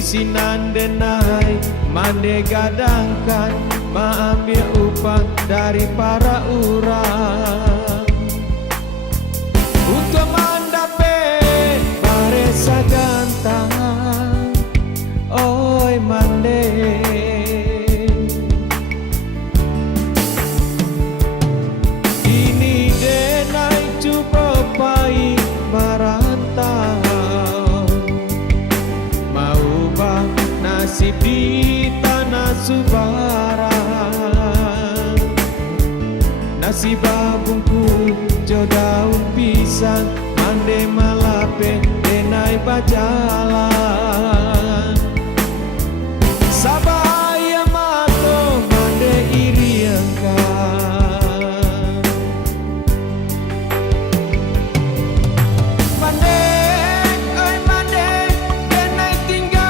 isinan denai mande gadangkan mengambil upah dari para urang untuk mendapat paresa gantang oi mande. Ini denai coba pai merantau mau bah nasib di tanah Subarang, nasib bungku jo daun pisang mande malape denai bajalan sabaya mato mande iriangkan mande oi mande denai tinggalkan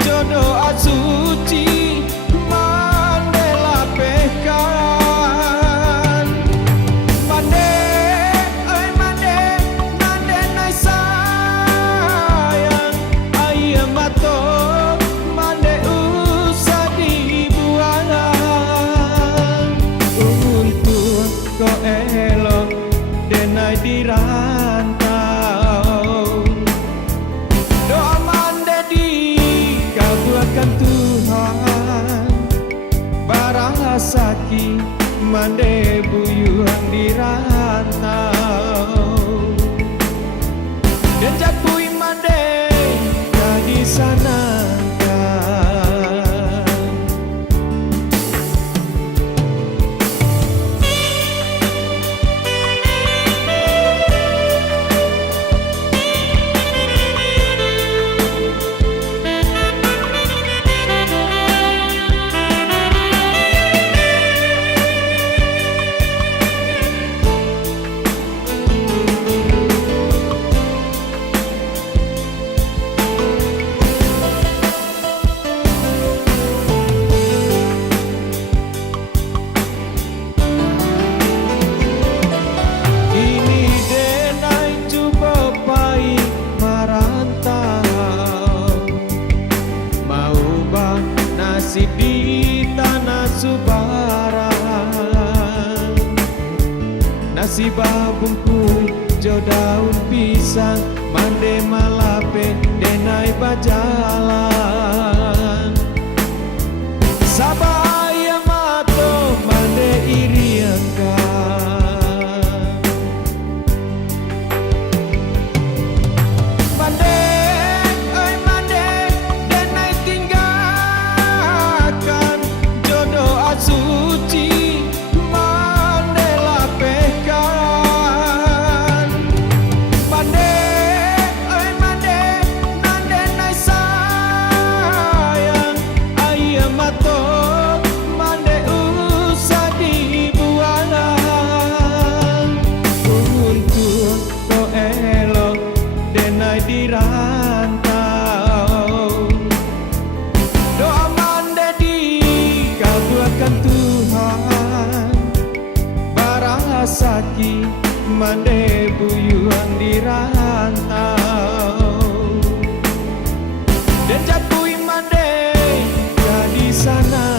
jodoh asuci mande lapehkan mande oi mande mande nai sayang ayam mato mande usah dibuang untuk kau elok denai dirantau doa mande dikabulkan Tuhan barasaki mande buyuan dirantau dan jatui mande jadi sana nasib di tanah Subarang, nasib bungku jo daun pisang mande malape denai bajalan sabaya mato mande iriangkan mande oi mande denai tinggalkan jodoh asuci mande lapehkan mande oi mande mande nai sayang ayam mato mande usah dibuang untuk kau elok denai dirantau doa mande dikabulkan Tuhan barasaki mande buyuan dirantau dan jatui mande jadi sana